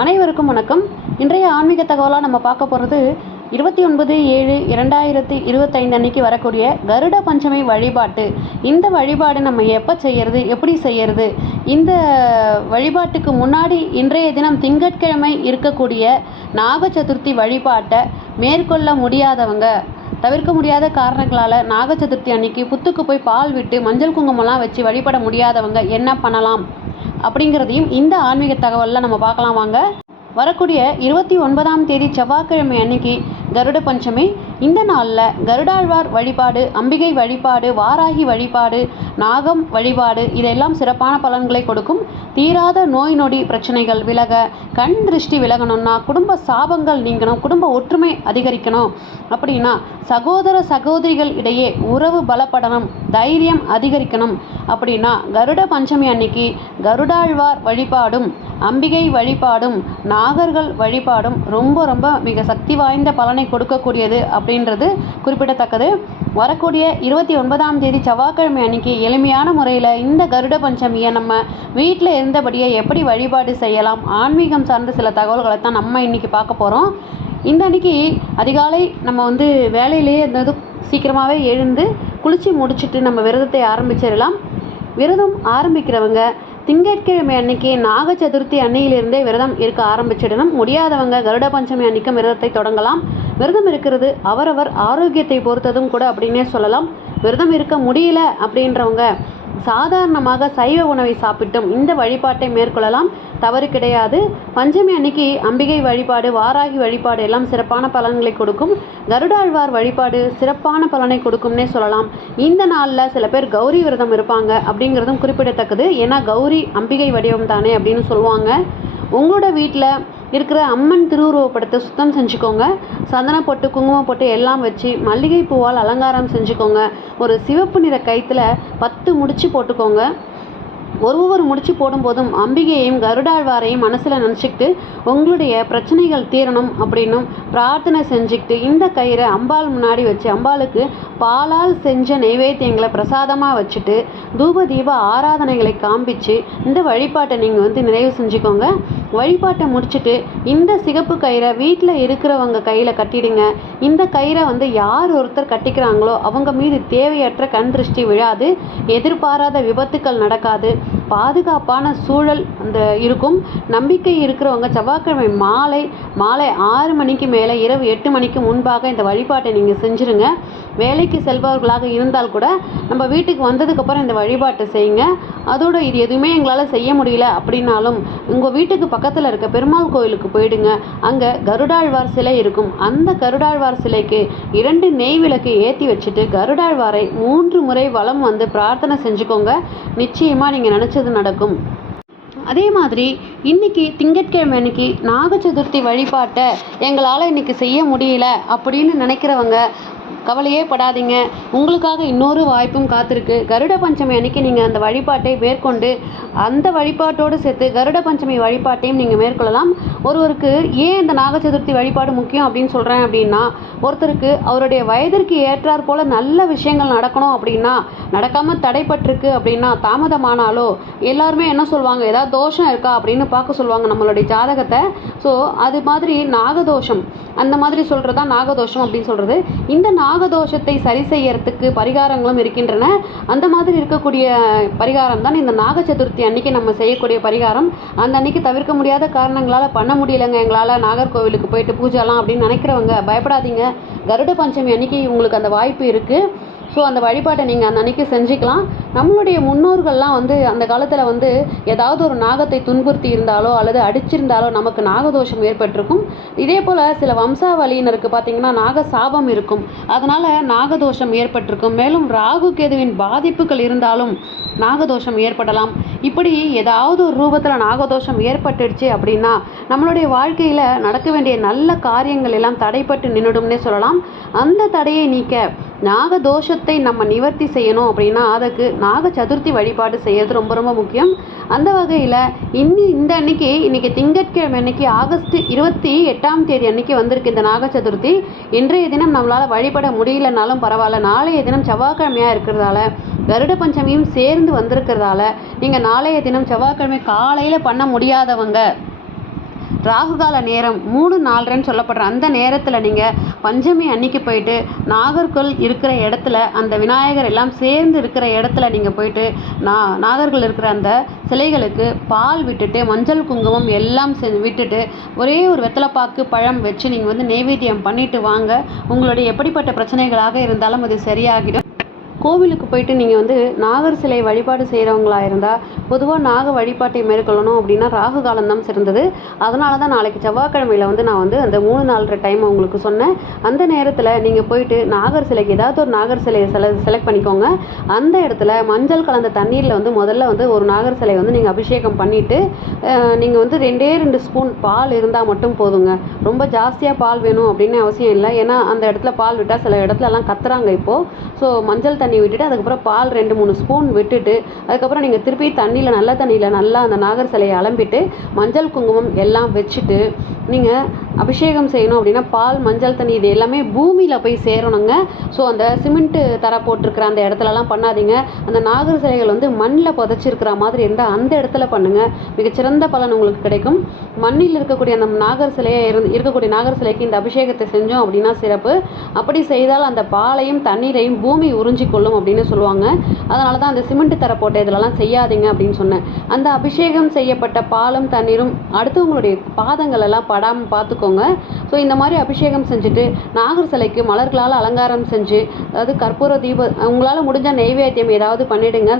அனைவருக்கும் வணக்கம். இன்றைய ஆன்மீக தகவலாக நம்ம பார்க்க போகிறது இருபத்தி ஒன்பது ஏழு இரண்டாயிரத்தி இருபத்தைந்து அன்னைக்கு வரக்கூடிய கருட பஞ்சமி வழிபாட்டு. இந்த வழிபாடு நம்ம எப்போ செய்கிறது எப்படி செய்கிறது இந்த வழிபாட்டுக்கு முன்னாடி இன்றைய தினம் திங்கட்கிழமை இருக்கக்கூடிய நாக சதுர்த்தி வழிபாட்டை மேற்கொள்ள முடியாதவங்க தவிர்க்க முடியாத காரணங்களால் நாக சதுர்த்தி அன்னைக்கு புத்துக்கு போய் பால் விட்டு மஞ்சள் குங்குமம்லாம் வச்சு வழிபட முடியாதவங்க என்ன பண்ணலாம்? அப்படிங்கிறதையும் இந்த ஆன்மீக தகவலில் நம்ம பார்க்கலாம் வாங்க. வரக்கூடிய இருபத்தி ஒன்பதாம் தேதி செவ்வாய்க்கிழமை அன்னைக்கு கருட பஞ்சமி. இந்த நாளில் கருடாழ்வார் வழிபாடு அம்பிகை வழிபாடு வாராகி வழிபாடு நாகம் வழிபாடு இதெல்லாம் சிறப்பான பலன்களை கொடுக்கும். தீராத நோய் நொடி பிரச்சனைகள் விலக கண் திருஷ்டி விலகணும்னா குடும்ப சாபங்கள் நீங்கணும் குடும்ப ஒற்றுமை அதிகரிக்கணும். அப்படின்னா சகோதர சகோதரிகள் இடையே உறவு பலப்படணும் தைரியம் அதிகரிக்கணும். அப்படின்னா கருட பஞ்சமி அன்னைக்கு கருடாழ்வார் வழிபாடும் அம்பிகை வழிபாடும் நாகர்கள் வழிபாடும் ரொம்ப ரொம்ப மிக சக்தி வாய்ந்த பலனை கொடுக்கக்கூடியது அப்படின்றது குறிப்பிடத்தக்கது. வரக்கூடிய இருபத்தி ஒன்பதாம் தேதி செவ்வாய்க்கிழமை அன்னைக்கு எளிமையான முறையில் இந்த கருட பஞ்சமியை நம்ம வீட்டில் இருந்தபடியே எப்படி வழிபாடு செய்யலாம் ஆன்மீகம் சார்ந்த சில தகவல்களை தான் நம்ம இன்னைக்கு பார்க்க போகிறோம் இந்த அன்னைக்கு அதிகாலை நம்ம வந்து வேலையிலேயே இருந்தது சீக்கிரமாகவே எழுந்து குளித்து முடிச்சுட்டு நம்ம விரதத்தை ஆரம்பிச்சிடலாம். விரதம் ஆரம்பிக்கிறவங்க திங்கட்கிழமை அன்னைக்கு நாக சதுர்த்தி அன்னையிலிருந்தே விரதம் இருக்க ஆரம்பிச்சிடணும். முடியாதவங்க கருட பஞ்சமி அன்னைக்கும் விரதத்தை தொடங்கலாம். விரதம் இருக்கிறது அவரவர் ஆரோக்கியத்தை பொறுத்ததும் கூட அப்படின்னே சொல்லலாம். விரதம் இருக்க முடியல அப்படின்றவங்க சாதாரணமாக சைவ உணவை சாப்பிட்டும் இந்த வழிபாட்டை மேற்கொள்ளலாம். தவறு கிடையாது. பஞ்சமி அன்னைக்கு அம்பிகை வழிபாடு வாராகி வழிபாடு எல்லாம் சிறப்பான பலன்களை கொடுக்கும். கருடாழ்வார் வழிபாடு சிறப்பான பலனை கொடுக்கும்னே சொல்லலாம். இந்த நாளில் சில பேர் கௌரி விரதம் இருப்பாங்க அப்படிங்கிறதும் குறிப்பிடத்தக்கது. ஏன்னா கௌரி அம்பிகை வடிவம் தானே அப்படின்னு சொல்லுவாங்க. உங்களோட வீட்டில் இருக்கிற அம்மன் திருவுருவப்படத்தை சுத்தம் செஞ்சுக்கோங்க. சந்தன பொட்டு குங்குமம் பொட்டு எல்லாம் வச்சு மல்லிகை பூவால் அலங்காரம் செஞ்சுக்கோங்க. ஒரு சிவப்பு நிற கயிற்றுல பத்து முடிச்சு போட்டுக்கோங்க. ஒரு ஒவ்வொரு முடிச்சு போடும்போதும் அம்பிகையையும் கருடாழ்வாரையும் மனசில் நினச்சிக்கிட்டு உங்களுடைய பிரச்சனைகள் தீரணும் அப்படின்னும் பிரார்த்தனை செஞ்சுக்கிட்டு இந்த கயிறை அம்பாள் முன்னாடி வச்சு அம்பாளுக்கு பாலால் செஞ்ச நைவேத்தியங்களை பிரசாதமாக வச்சுட்டு தூப தீப ஆராதனைகளை காண்பிச்சு இந்த வழிபாட்டை நீங்கள் வந்து நிறைவு செஞ்சுக்கோங்க. வழிபாட்டை முடிச்சுட்டு இந்த சிகப்பு கயிறை வீட்டில் இருக்கிறவங்க கையில் கட்டிடுங்க. இந்த கயிறை வந்து யார் ஒருத்தர் கட்டிக்கிறாங்களோ அவங்க மீது தேவையற்ற கண் திருஷ்டி விழாது. எதிர்பாராத விபத்துக்கள் நடக்காது. பாதுகாப்பான சூழல் அந்த இருக்கும். நம்பிக்கை இருக்கிறவங்க செவ்வாய்க்கிழமை மாலை மாலை ஆறு மணிக்கு மேலே இரவு எட்டு மணிக்கு முன்பாக இந்த வழிபாட்டை நீங்கள் செஞ்சுருங்க. வேலைக்கு செல்பவர்களாக இருந்தால் கூட நம்ம வீட்டுக்கு வந்ததுக்கப்புறம் இந்த வழிபாட்டை செய்யுங்க. அதோட இது எதுவுமே எங்களால் செய்ய முடியல அப்படின்னாலும் உங்கள் வீட்டுக்கு பக்கத்தில் இருக்க பெருமாள் கோயிலுக்கு போயிடுங்க. அங்கே கருடாழ்வார் சிலை இருக்கும். அந்த கருடாழ்வார் சிலைக்கு இரண்டு நெய் விளக்கு ஏற்றி வச்சுட்டு கருடாழ்வாரை மூன்று முறை வளம் வந்து பிரார்த்தனை செஞ்சுக்கோங்க. நிச்சயமாக நீங்கள் நினச்சது நடக்கும். அதே மாதிரி இன்னைக்கு திங்கட்கிழமை அன்னைக்கு நாக சதுர்த்தி வழிபாட்டை எங்களால் இன்னைக்கு செய்ய முடியல அப்படின்னு நினைக்கிறவங்க கவலையே படாதீங்க. உங்களுக்காக இன்னொரு வாய்ப்பும் காத்திருக்கு. கருட பஞ்சமி அன்னைக்கு நீங்கள் அந்த வழிபாட்டை மேற்கொண்டு அந்த வழிபாட்டோடு சேர்த்து கருட பஞ்சமி வழிபாட்டையும் நீங்கள் மேற்கொள்ளலாம். ஒருவருக்கு ஏன் இந்த நாக சதுர்த்தி வழிபாடு முக்கியம் அப்படின்னு சொல்கிறேன் அப்படின்னா ஒருத்தருக்கு அவருடைய வயதிற்கு ஏற்றாற் போல் நல்ல விஷயங்கள் நடக்கணும் அப்படின்னா நடக்காமல் தடைப்பட்டிருக்கு அப்படின்னா தாமதமானாலோ எல்லாருமே என்ன சொல்லுவாங்க ஏதாவது தோஷம் இருக்கா அப்படின்னு பார்க்க சொல்லுவாங்க நம்மளுடைய ஜாதகத்தை. ஸோ அது மாதிரி நாகதோஷம். அந்த மாதிரி சொல்கிறது தான் நாகதோஷம் அப்படின்னு சொல்கிறது இந்த நாக நாகதோஷத்தை சரி செய்யறதுக்கு பரிகாரங்களும் இருக்கின்றன. அந்த மாதிரி இருக்கக்கூடிய பரிகாரம் தான் இந்த நாக சதுர்த்தி அன்னைக்கு நம்ம செய்யக்கூடிய பரிகாரம். அந்த அன்னைக்கு தவிர்க்க முடியாத காரணங்களால் பண்ண முடியலங்க. எங்களால் நாகர்கோவிலுக்கு போயிட்டு பூஜைலாம் அப்படின்னு நினைக்கிறவங்க பயப்படாதீங்க. கருட பஞ்சமி அன்னைக்கு உங்களுக்கு அந்த வாய்ப்பு இருக்குது ஸோ அந்த வழிபாட்டை நீங்கள் அந்த அன்னைக்கு செஞ்சுக்கலாம். நம்மளுடைய முன்னோர்கள்லாம் வந்து அந்த காலத்தில் வந்து ஏதாவது ஒரு நாகத்தை துன்புறுத்தி இருந்தாலோ அல்லது அடிச்சிருந்தாலோ நமக்கு நாகதோஷம் ஏற்பட்டிருக்கும். இதே போல் சில வம்சாவளியினருக்கு பார்த்தீங்கன்னா நாக சாபம் இருக்கும். அதனால் நாகதோஷம் ஏற்பட்டிருக்கும். மேலும் ராகு கேதுவின் பாதிப்புகள் இருந்தாலும் நாகதோஷம் ஏற்படலாம். இப்படி ஏதாவது ஒரு ரூபத்தில் நாகதோஷம் ஏற்பட்டுடுச்சு அப்படின்னா நம்மளுடைய வாழ்க்கையில் நடக்க வேண்டிய நல்ல காரியங்கள் எல்லாம் தடைப்பட்டு நின்றுடும்னே சொல்லலாம். அந்த தடையை நீக்க நாகதோஷத்தை நம்ம நிவர்த்தி செய்யணும் அப்படின்னா அதுக்கு நாக சதுர்த்தி வழிபாடு செய்கிறது ரொம்ப ரொம்ப முக்கியம். அந்த வகையில் இன்னி இந்த அன்னைக்கு இன்றைக்கி திங்கட்கிழமை அன்னைக்கு ஆகஸ்ட் இருபத்தி எட்டாம் தேதி அன்னைக்கு வந்திருக்கு இந்த நாக சதுர்த்தி இன்றைய தினம் நம்மளால் வழிபட முடியலனாலும் பரவாயில்ல. நாளைய தினம் செவ்வாய்க்கிழமையாக இருக்கிறதால கருட பஞ்சமியும் சேர்ந்து வந்திருக்கிறதால நீங்கள் நாளைய தினம் செவ்வாய்க்கிழமை காலையில் பண்ண முடியாதவங்க ராகுகால நேரம் மூணு நாலரைன்னு சொல்லப்படுற அந்த நேரத்தில் நீங்கள் பஞ்சமி அன்னைக்கு போயிட்டு நாகர்கோல் இருக்கிற இடத்துல அந்த விநாயகர் எல்லாம் சேர்ந்து இருக்கிற இடத்துல நீங்கள் போயிட்டு நா நாகர்கள் இருக்கிற அந்த சிலைகளுக்கு பால் விட்டுட்டு மஞ்சள் குங்குமம் எல்லாம் செ விட்டுட்டு ஒரே ஒரு வெத்தலைப்பாக்கு பழம் வச்சு நீங்கள் வந்து நெய்வேத்தியம் பண்ணிட்டு வாங்க. உங்களுடைய எப்படிப்பட்ட பிரச்சனைகளாக இருந்தாலும் அது சரியாகிடும். கோவிலுக்கு போயிட்டு நீங்கள் வந்து நாகர் சிலை வழிபாடு செய்கிறவங்களா இருந்தால் பொதுவாக நாக வழிபாட்டை மேற்கொள்ளணும் அப்படின்னா ராகு காலம்தான் சிறந்தது. அதனால தான் நாளைக்கு செவ்வாய்க்கிழமையில் வந்து நான் வந்து அந்த மூணு நாலரை டைம் உங்களுக்கு சொன்னேன். அந்த நேரத்தில் நீங்கள் போயிட்டு நாகர் சிலைக்கு ஏதாவது ஒரு நாகர் சிலையை செல செலக்ட் பண்ணிக்கோங்க. அந்த இடத்துல மஞ்சள் கலந்த தண்ணீரில் வந்து முதல்ல வந்து ஒரு நாகர் சிலையை வந்து நீங்கள் அபிஷேகம் பண்ணிவிட்டு நீங்கள் வந்து ரெண்டே ரெண்டு ஸ்பூன் பால் இருந்தால் மட்டும் போதுங்க. ரொம்ப ஜாஸ்தியாக பால் வேணும் அப்படின்னு அவசியம் இல்லை. ஏன்னா அந்த இடத்துல பால் விட்டால் சில இடத்துலலாம் கத்துறாங்க இப்போது ஸோ மஞ்சள் தண்ணி விட்டுட்டு அதுக்கப்புறம் பால் ரெண்டு மூணு ஸ்பூன் விட்டுட்டு அதுக்கப்புறம் நீங்கள் திருப்பி தண்ணியில் நல்ல தண்ணியில் நல்லா அந்த நாகர் சிலையை அலம்பிட்டு மஞ்சள் குங்குமம் எல்லாம் வச்சுட்டு நீங்கள் அபிஷேகம் செய்யணும் அப்படின்னா பால் மஞ்சள் தண்ணி இது எல்லாமே பூமியில் போய் சேரணுங்க. ஸோ அந்த சிமெண்ட்டு தர போட்டிருக்கிற அந்த இடத்துலலாம் பண்ணாதீங்க. அந்த நாகர் சிலைகள் வந்து மண்ணில் புதைச்சிருக்கிற மாதிரி இருந்தால் அந்த இடத்துல பண்ணுங்கள் மிகச்சிறந்த பலன் உங்களுக்கு கிடைக்கும். மண்ணில் இருக்கக்கூடிய அந்த நாகர் சிலையை இருந்து இருக்கக்கூடிய நாகர் சிலைக்கு இந்த அபிஷேகத்தை செஞ்சோம் அப்படின்னா சிறப்பு. அப்படி செய்தால் அந்த பாலையும் தண்ணீரையும் பூமி உறிஞ்சிக்கொள்ளும். சொல்லும் அப்படின்னு சொல்லுவாங்க. அதனால தான் அந்த சிமெண்ட் தர போட்ட இதிலலாம் செய்யாதீங்க அப்படின்னு சொன்னேன். அந்த அபிஷேகம் செய்யப்பட்ட பாலும் தண்ணீரும் அடுத்தவங்களுடைய பாதங்கள் எல்லாம் படாமல் பார்த்துக்கோங்க ஸோ இந்த மாதிரி அபிஷேகம் செஞ்சுட்டு நாகர் சிலைக்கு மலர்களால் அலங்காரம் செஞ்சு அதாவது கற்பூர தீப உங்களால் முடிஞ்ச நெய்வேத்தியம் ஏதாவது பண்ணிவிடுங்க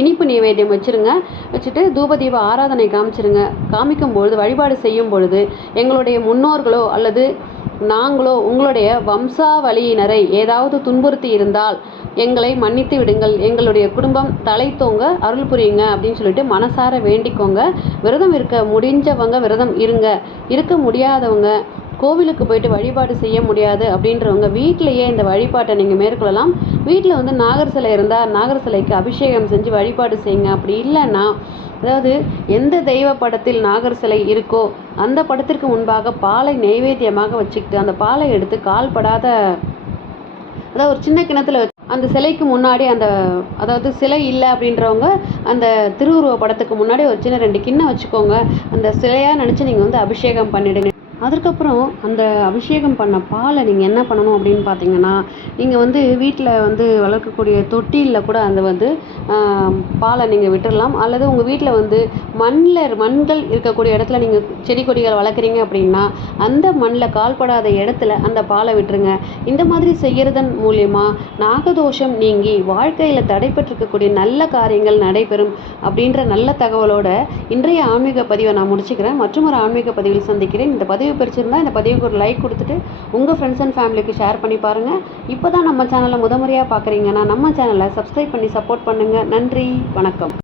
இனிப்பு நெய்வேத்தியம் வச்சுருங்க. வச்சுட்டு தூப தீப ஆராதனை காமிச்சிருங்க. காமிக்கும் பொழுது வழிபாடு செய்யும் பொழுது எங்களுடைய முன்னோர்களோ அல்லது நாங்களோ உங்களுடைய வம்சாவளியினரை ஏதாவது துன்புறுத்தி இருந்தால் எங்களை மன்னித்து விடுங்கள். எங்களுடைய குடும்பம் தலை தோங்க அருள் புரியுங்க அப்படின்னு சொல்லிட்டு மனசார வேண்டிக்கோங்க. விரதம் இருக்க முடிஞ்சவங்க விரதம் இருங்க. இருக்க முடியாதவங்க கோவிலுக்கு போயிட்டு வழிபாடு செய்ய முடியாது அப்படின்றவங்க வீட்டிலையே இந்த வழிபாட்டை நீங்கள் மேற்கொள்ளலாம். வீட்டில் வந்து நாகர் சிலை இருந்தால் நாகர் சிலைக்கு அபிஷேகம் செஞ்சு வழிபாடு செய்யுங்க. அப்படி இல்லைன்னா அதாவது எந்த தெய்வ படத்தில் நாகர் சிலை இருக்கோ அந்த படத்திற்கு முன்பாக பாலை நைவேத்தியமாக வச்சுக்கிட்டு அந்த பாலை எடுத்து கால்படாத அதாவது ஒரு சின்ன கிணத்துல வச்சு அந்த சிலைக்கு முன்னாடி அந்த அதாவது சிலை இல்லை அப்படின்றவங்க அந்த திருவுருவ படத்துக்கு முன்னாடி ஒரு சின்ன ரெண்டு கிண்ணம் வச்சுக்கோங்க. அந்த சிலையாக நினச்சி நீங்கள் வந்து அபிஷேகம் பண்ணிவிடுங்க அதுக்கப்புறம் அந்த அபிஷேகம் பண்ண பாலை நீங்கள் என்ன பண்ணணும் அப்படின்னு பார்த்தீங்கன்னா நீங்கள் வந்து வீட்டில் வந்து வளர்க்கக்கூடிய தொட்டிலில் கூட அந்த வந்து பாலை நீங்கள் விட்டுடலாம் அல்லது உங்கள் வீட்டில் வந்து மண்ணில் மண்கள் இருக்கக்கூடிய இடத்துல நீங்கள் செடி கொடிகள் வளர்க்குறீங்க அப்படின்னா அந்த மண்ணில் கால்படாத இடத்துல அந்த பாலை விட்டுருங்க. இந்த மாதிரி செய்கிறதன் மூலயமா நாகதோஷம் நீங்கி வாழ்க்கையில் தடைபெற்றிருக்கக்கூடிய நல்ல காரியங்கள் நடைபெறும் அப்படின்ற நல்ல தகவலோட இன்றைய ஆன்மீக பதிவை நான் முடிச்சுக்கிறேன். மற்றும் ஒரு ஆன்மீக பதிவில் சந்திக்கிறேன். இந்த பதிவு பதிவு பிடிச்சிருந்தா இந்த பதிவுக்கு ஒரு லைக் கொடுத்துட்டு உங்கள் ஃப்ரெண்ட்ஸ் அண்ட் ஃபேமிலிக்கு ஷேர் பண்ணி பாருங்கள் இப்போ தான் நம்ம சேனலை முத முறையாக பார்க்குறீங்கன்னா நம்ம சேனலை சப்ஸ்கிரைப் பண்ணி சப்போர்ட் பண்ணுங்கள் நன்றி வணக்கம்.